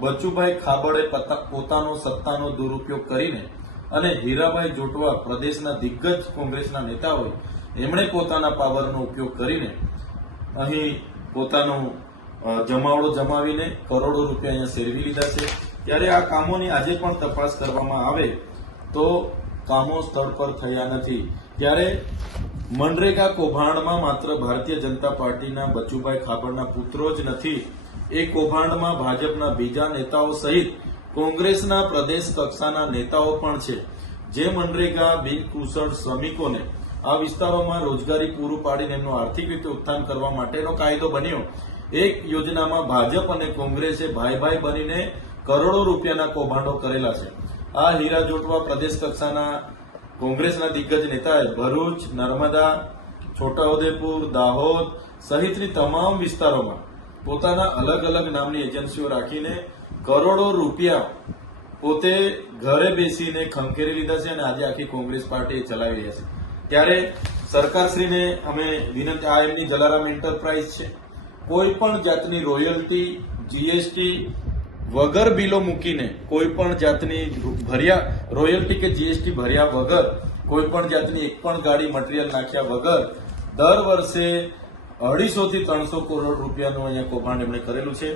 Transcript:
બચુભાઈ ખાબડે પોતાનો સત્તાનો દુરુપયોગ કરીને અને હીરાભાઈ જોટવા પ્રદેશના દિગ્ગજ કોંગ્રેસના નેતા હોય એમણે પોતાના પાવરનો ઉપયોગ કરીને અહીં પોતાનો જમાવડો જમાવીને કરોડો રૂપિયા અહીંયા સેરવી લીધા છે। ત્યારે આ કામોની આજે પણ તપાસ કરવામાં આવે તો કામો સ્થળ પર થયા નથી। ત્યારે મનરેગા કૌભાંડમાં માત્ર ભારતીય જનતા પાર્ટીના બચુભાઈ ખાબડના પુત્રો જ નથી, એ કૌભાંડમાં ભાજપના બીજા નેતાઓ સહિત કોંગ્રેસના પ્રદેશ કક્ષાના નેતાઓ પણ છે, જે મનરેગા બિનકુશળ શ્રમિકોને આ વિસ્તારોમાં રોજગારી પૂરું પાડીને એમનું આર્થિક રીતે ઉત્થાન કરવા માટેનો કાયદો બન્યો। એક યોજનામાં ભાજપ અને કોંગ્રેસે ભાઈ ભાઈ બનીને કરોડો રૂપિયાના કૌભાંડો કરેલા છે। આ હીરા જોટવા પ્રદેશ કક્ષાના કોંગ્રેસના દિગ્ગજ નેતાએ ભરૂચ, નર્મદા, છોટાઉદેપુર, દાહોદ સહિતની તમામ વિસ્તારોમાં પોતાના અલગ અલગ નામની એજન્સીઓ રાખીને કરોડો રૂપિયા પોતે ઘરે બેસીને ખંખેરી લીધા છે અને આજે આખી કોંગ્રેસ પાર્ટી ચલાવી રહ્યા છે। ત્યારે સરકારશ્રીને અમે વિનંતી, આ એમની જલારામ એન્ટરપ્રાઇઝ છે, કોઈ પણ જાતની રોયલ્ટી, જીએસટી વગર બિલો મૂકીને કોઈ પણ જાતની રોયલ્ટી કે જીએસટી ભર્યા વગર કોઈ પણ જાતની એક પણ ગાડી મટીરીયલ નાખ્યા વગર દર વર્ષે 250 થી 300 કરોડ રૂપિયાનું અહીંયા કૌભાંડ એમણે કરેલું છે।